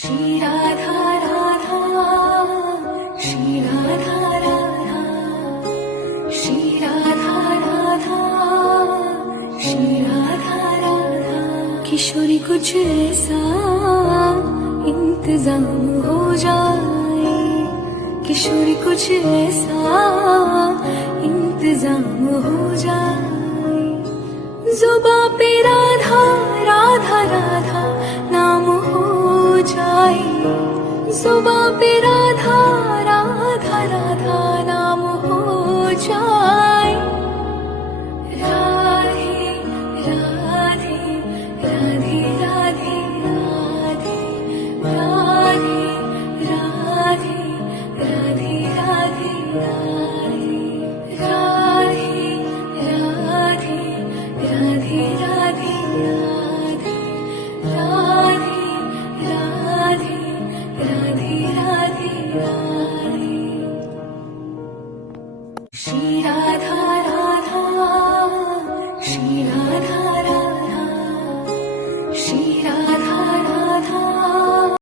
श्री राधा राधा, श्री राधा राधा, श्री राधा राधा, श्री राधा राधा। किशोरी कुछ ऐसा इंतजाम हो जाए, किशोरी कुछ ऐसा इंतजाम हो जाए। जुबां पे राधा राधा राधा नाम हो जाए, जुबां पे राधा राधा राधा नाम हो जाए। राधे राधे राधे राधे राधे, राधे राधे राधे राधे, राधे राधे राधे राधे राधे, राधे राधे राधे राधे राधे।